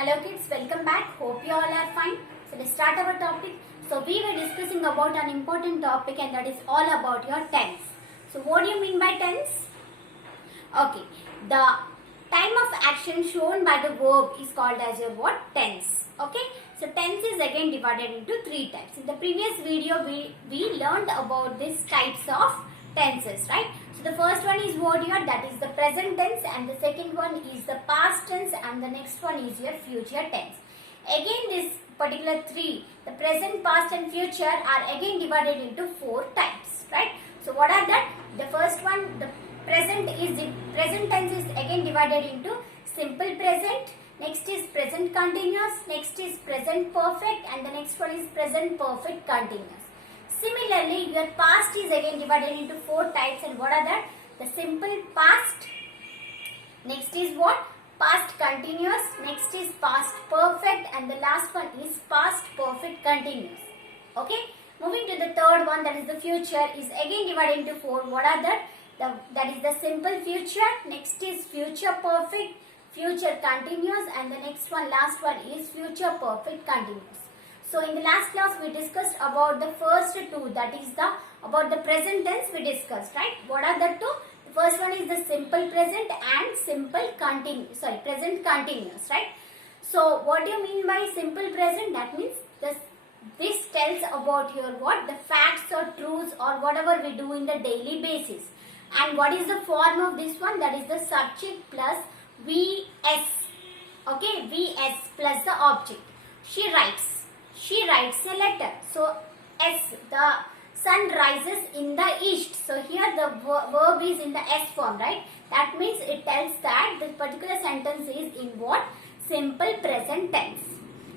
Hello kids, welcome back. Hope you all are fine. So let's start our topic. So we were discussing about an important topic and that is all about your tense. So what do you mean by tense? Okay, the time of action shown by the verb is called as your what? Tense. Okay, so tense is again divided into three types. In the previous video we learned about these types of tenses, right? So the first one is what here, that is the present tense, and the second one is the past tense, and the next one is your future tense. Again this particular three, the present, past and future, are again divided into four types, right? So what are that? The first one, the present tense is again divided into simple present, next is present continuous, next is present perfect, and the next one is present perfect continuous. Similarly, your past is again divided into four types, and what are that? The simple past, next is what? Past continuous, next is past perfect, and the last one is past perfect continuous. Okay, moving to the third one, that is the future, is again divided into four. What are that? That is the simple future, next is future perfect, future continuous, and the next one, last one, is future perfect continuous. So in the last class we discussed about the first two, that is about the present tense we discussed, right? What are the two? The first one is the simple present and present continuous, right? So what do you mean by simple present? That means this tells about your what? The facts or truths or whatever we do in the daily basis. And what is the form of this one? That is the subject plus VS. Okay, VS plus the object. She writes a letter. So S, the sun rises in the east. So here the verb is in the S form, right? That means it tells that this particular sentence is in what? Simple present tense.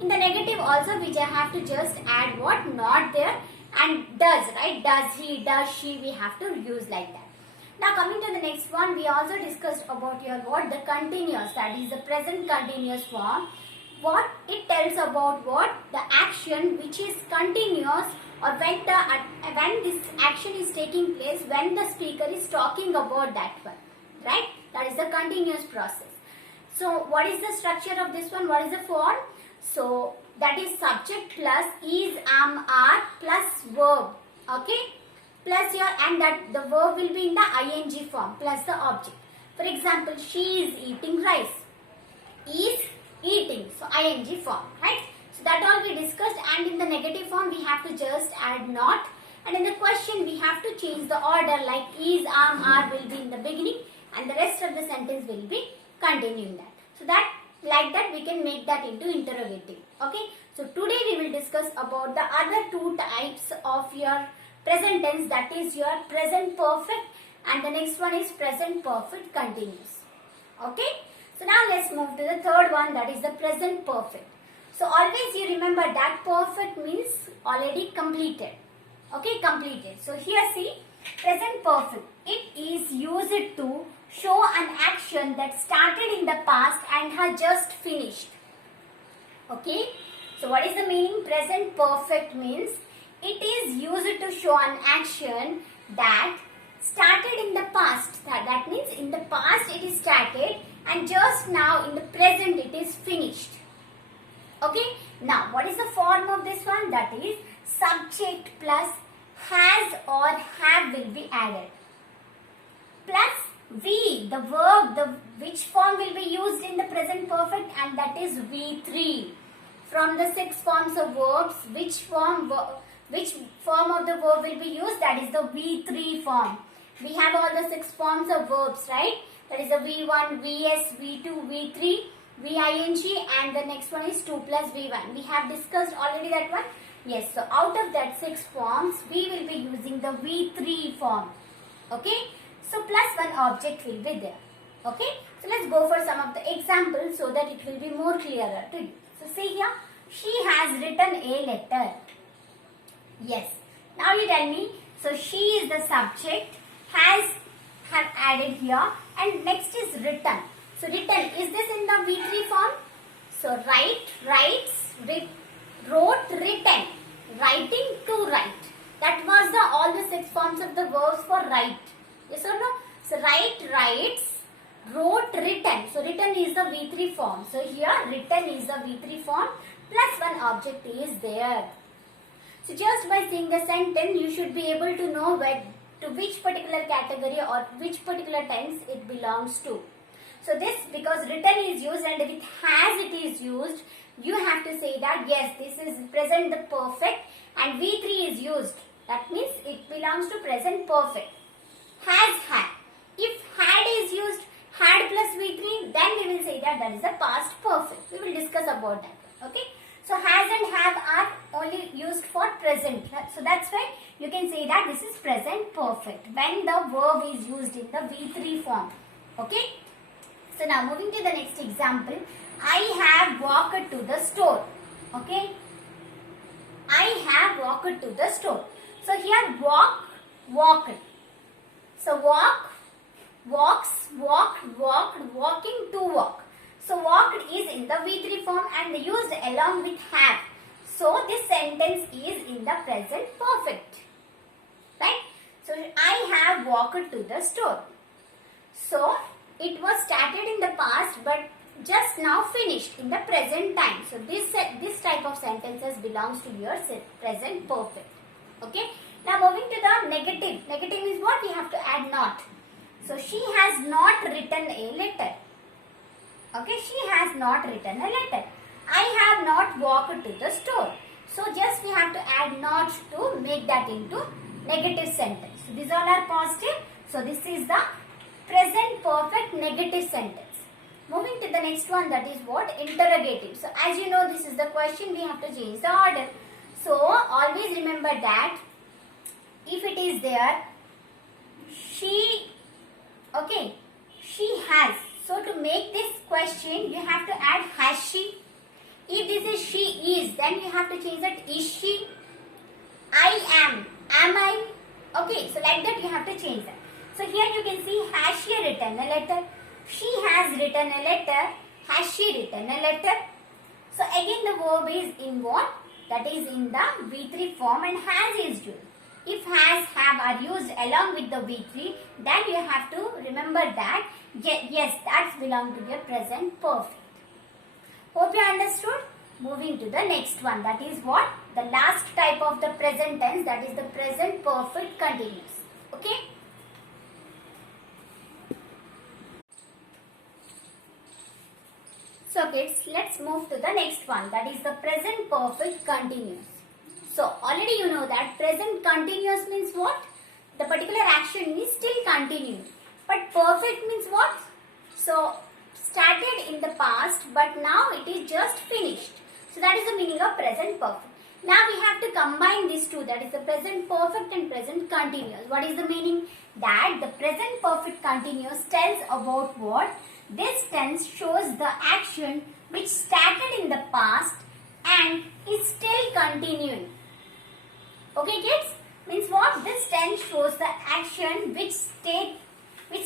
In the negative also we have to just add what? Not there, and does, right? Does he, does she, we have to use like that. Now coming to the next one, we also discussed about your what? The continuous, that is the present continuous form. What it tells about what? The action which is continuous, or when this action is taking place when the speaker is talking about that one, right? That is the continuous process. So what is the structure of this one? What is the form? So that is subject plus is, am, are plus verb, okay? Plus your, and that the verb will be in the ing form plus the object. For example, she is eating rice. Is eating, so ing form, right? So that all we discussed, and in the negative form we have to just add not, and in the question we have to change the order, like is, am, are will be in the beginning and the rest of the sentence will be continuing that. So that like that we can make that into interrogative. Okay, so today we will discuss about the other two types of your present tense, that is your present perfect and the next one is present perfect continuous. Okay, so now let's move to the third one, that is the present perfect. So always you remember that perfect means already completed. Okay, completed. So here see, present perfect. It is used to show an action that started in the past and has just finished. Okay, so what is the meaning? Present perfect means it is used to show an action that started in the past. That means in the past it is started and just now in the present it is finished. Okay, now what is the form of this one? That is subject plus has or have will be added, plus V, the verb, which form will be used in the present perfect, and that is V3. From the 6 forms of verbs, which form of the verb will be used? That is the V3 form. We have all the 6 forms of verbs, right? That is the V1, Vs, V2, V3, Ving, and the next one is 2 plus V1. We have discussed already that one. Yes, so out of that 6 forms, we will be using the V3 form. Okay, so plus one object will be there. Okay, so let's go for some of the examples so that it will be more clearer to you. So see here, she has written a letter. Yes, now you tell me. So she is the subject, have added here, and next is written. So written, is this in the V3 form? So write, writes, wrote, written, writing, to write. That was all the 6 forms of the verbs for write. Yes or no? So write, writes, wrote, written. So written is the V3 form. So here written is the V3 form plus one object is there. So just by seeing the sentence, you should be able to know to which particular category or which particular tense it belongs to. So this, because written is used and with has it is used, you have to say that yes, this is present the perfect and V3 is used. That means it belongs to present perfect. Has, had. If had is used, had plus V3, then we will say that that is the past perfect. We will discuss about that. Okay. So has and have are only used for present. So that's why you can say that this is present perfect when the verb is used in the V3 form. Okay. So now moving to the next example. I have walked to the store. Okay. I have walked to the store. So here walk, walked. So walk, walks, walked, walked, walking, to walk. So walked is in the V3 form and used along with have. So this sentence is in the present perfect. Right? So I have walked to the store. So it was started in the past but just now finished in the present time. So this type of sentences belongs to your present perfect. Okay. Now moving to the negative. Negative is what? We have to add not. So she has not written a letter. Okay, she has not written a letter. I have not walked to the store. So just we have to add not to make that into negative sentence. So these all are positive. So this is the present perfect negative sentence. Moving to the next one, that is what? Interrogative. So as you know, this is the question, we have to change the order. So always remember that if it is there, she, okay, she has. So to make this question, you have to add has she. If this is she is, then you have to change that is she. I am I. Okay, so like that you have to change that. So here you can see, has she written a letter? She has written a letter. Has she written a letter? So again the verb is in what? That is in the V3 form and has is used. If has, have are used along with the V3, then you have to remember that yes, that's belong to your present perfect. Hope you understood. Moving to the next one, that is what? The last type of the present tense, that is the present perfect continuous. Okay. So kids, let's move to the next one, that is the present perfect continuous. So already you know that present continuous means what? The particular action is still continuing. But perfect means what? So started in the past but now it is just finished. So that is the meaning of present perfect. Now we have to combine these two, that is the present perfect and present continuous. What is the meaning? That the present perfect continuous tells about what? This tense shows the action which started in the past and is still continuing. Okay kids? Means what? This tense shows the action which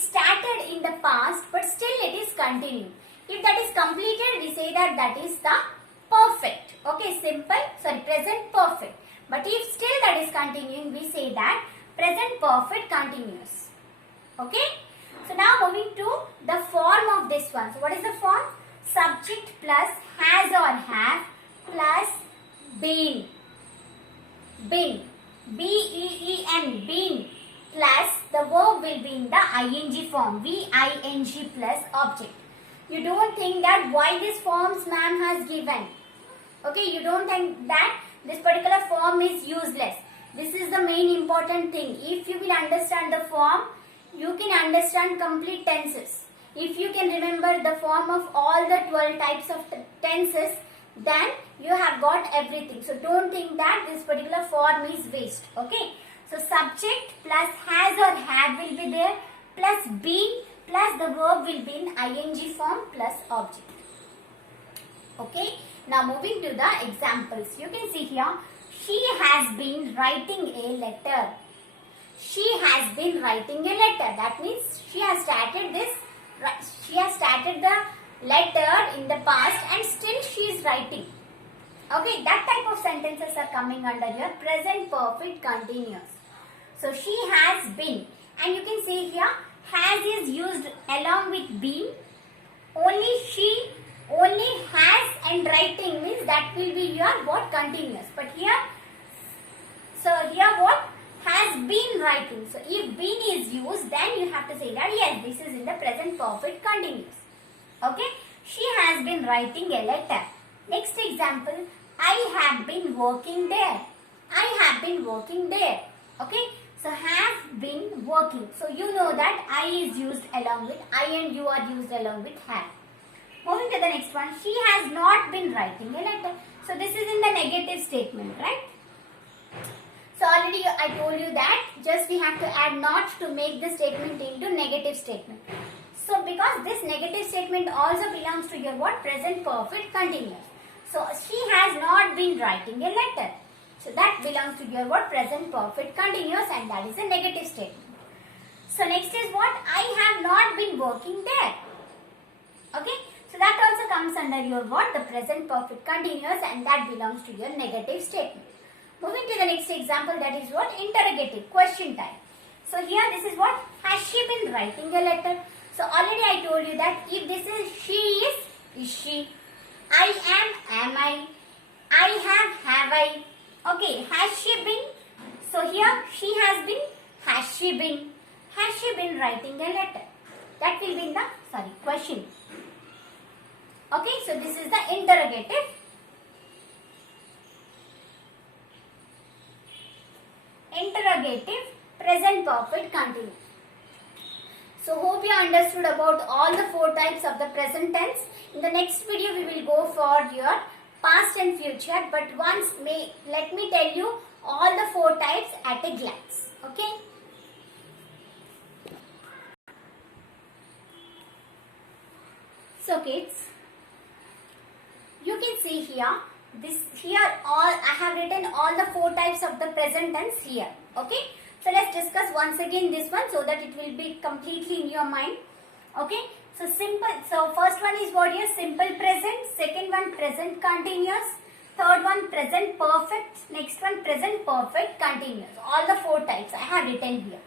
started in the past but still it is continuing. If that is completed, we say that that is the perfect. Okay, present perfect. But if still that is continuing, we say that present perfect continuous. Okay. So now moving to the form of this one. So what is the form? Subject plus has or have plus been. Been. B-E-E-N. Been. Plus the verb will be in the ing form. V-I-N-G plus object. You don't think that why this forms ma'am has given. Okay, you don't think that this particular form is useless. This is the main important thing. If you will understand the form, you can understand complete tenses. If you can remember the form of all the 12 types of tenses, then you have got everything. So don't think that this particular form is waste. Okay. So subject plus has or have will be there, plus been, plus the verb will be in ing form plus object. Okay. Now moving to the examples. You can see here, she has been writing a letter. She has been writing a letter. That means she has started the letter in the past and still she is writing. Okay, that type of sentences are coming under your present perfect continuous. So she has been, and you can see here has is used along with been. Only, she, only, has and writing means that will be your what? Continuous. But here, so here what? Has been writing. So if been is used, then you have to say that yes, this is in the present perfect continuous. Okay. She has been writing a letter. Next example, I have been working there. I have been working there. Okay. So have been working. So you know that I is used along with I and you are used along with have. Moving to the next one, she has not been writing a letter. So this is in the negative statement, right? So already I told you that just we have to add not to make the statement into negative statement. So because this negative statement also belongs to your what? Present perfect continuous. So she has not been writing a letter. So that belongs to your what? Present perfect continuous, and that is a negative statement. So next is what? I have not been working there. Okay. So that also comes under your what? The present perfect continuous, and that belongs to your negative statement. Moving to the next example, that is what? Interrogative, question type. So here this is what? Has she been writing a letter? So already I told you that if this is she is she. I am I have I. Okay, has she been? So here she has been, has she been? Has she been writing a letter? That will be in the, question. Okay, so this is the interrogative. Interrogative, present perfect continuous. So hope you understood about all the 4 types of the present tense. In the next video we will go for your past and future, but let me tell you all the 4 types at a glance. Okay. So kids, you can see here, I have written all the 4 types of the present tense here. Okay. So let's discuss once again this one so that it will be completely in your mind. Okay. So first one is what here? Simple present. Second one, present continuous. Third one, present perfect. Next one, present perfect continuous. All the 4 types I have written here.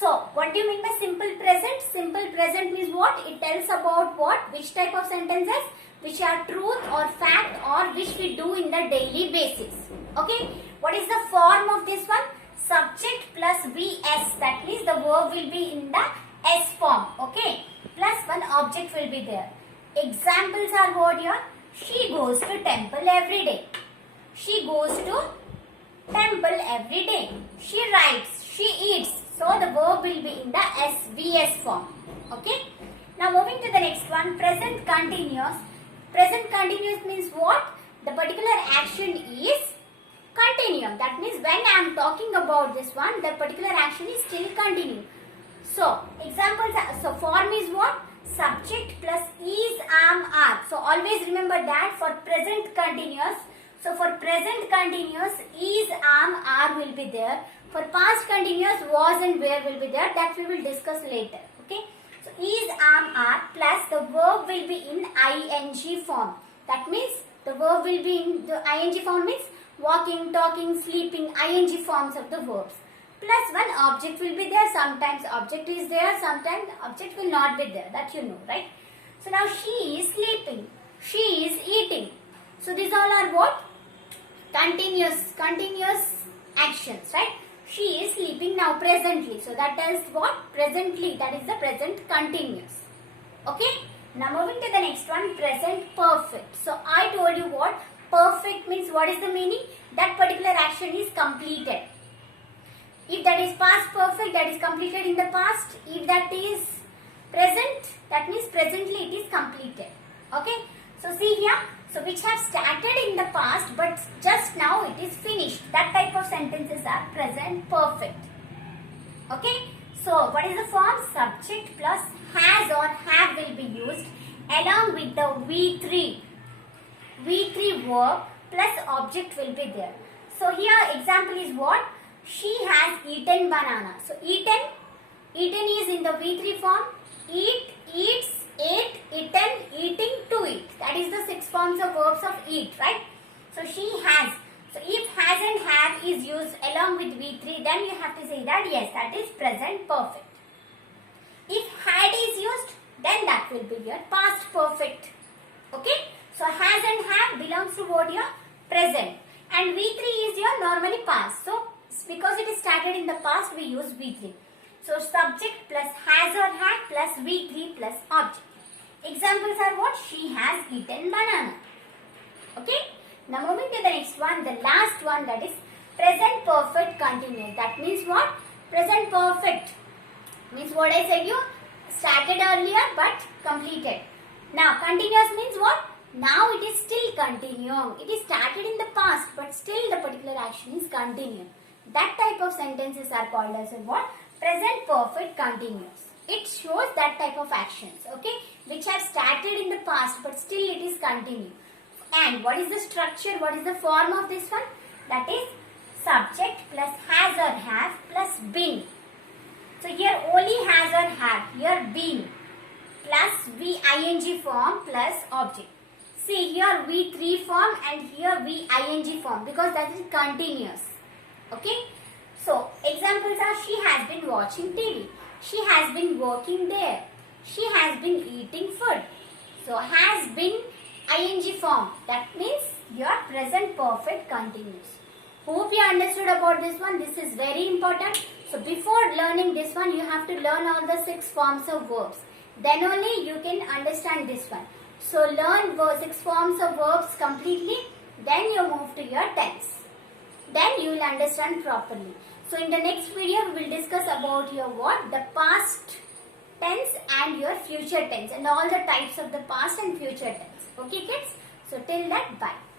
So what do you mean by simple present? Simple present means what? It tells about what? Which type of sentences? Which are truth or fact, or which we do in the daily basis. Okay. What is the form of this one? Subject plus VS. That means the verb will be in the S form. Okay. Plus one object will be there. Examples are what here? She goes to temple every day. She goes to temple every day. She writes. She eats. So the verb will be in the SVS form. Okay. Now moving to the next one. Present continuous. Present continuous means what? The particular action is continuum. That means when I am talking about this one, the particular action is still continuing. So examples are, so form is what? Subject plus is, am, are. So always remember that for present continuous. So for present continuous, is, am, are will be there. For past continuous, was and were will be there. That we will discuss later. Okay. So is, am, are plus the verb will be in ing form. That means the verb will be in the ing form means walking, talking, sleeping, ing forms of the verbs. Plus one object will be there. Sometimes object is there, sometimes object will not be there. That you know, right? So now she is sleeping. She is eating. So these all are what? Continuous actions, right? She is sleeping now presently. So that tells what? Presently. That is the present continuous. Okay? Now moving to the next one, present perfect. So I told you what? Perfect means what is the meaning? That particular action is completed. If that is past perfect, that is completed in the past. If that is present, that means presently it is completed. Okay. So see here. So which have started in the past but just now it is finished. That type of sentences are present perfect. Okay. So what is the form? Subject plus has or have will be used along with the V3. V3 verb plus object will be there. So here example is what? She has eaten banana. So eaten is in the V3 form. Eat, eats, ate, eaten, eating, to eat. That is the 6 forms of verbs of eat, right? So she has. So if has and have is used along with V3, then you have to say that yes, that is present perfect. had is used, then that will be your past perfect. Okay. So has and have belongs to what? Your present. And V3 is your normally past. So because it is started in the past, we use V3. So subject plus has or had plus V3 plus object. Examples are what? She has eaten banana. Okay. Now moving to the next one, the last one, that is present perfect continuous. That means what? Present perfect means what I said, you started earlier but completed. Now continuous means what? Now it is still continuing. It is started in the past but still the particular action is continuing. That type of sentences are called as what? Present perfect continuous. It shows that type of actions, okay, which have started in the past but still it is continuing. And what is the structure? What is the form of this one? That is subject plus has or have plus been. So here only has or have, here been plus V-ing form plus object. See here V3 form and here V-ing form because that is continuous. Okay. So examples are she has been watching TV. She has been working there. She has been eating food. So has been ing form. That means your present perfect continuous. Hope you understood about this one. This is very important. So before learning this one, you have to learn all the 6 forms of verbs. Then only you can understand this one. So learn 6 forms of verbs completely. Then you move to your tense. Then you will understand properly. So in the next video, we will discuss about your what? The past tense and your future tense and all the types of the past and future tense. Okay kids? So till that, bye.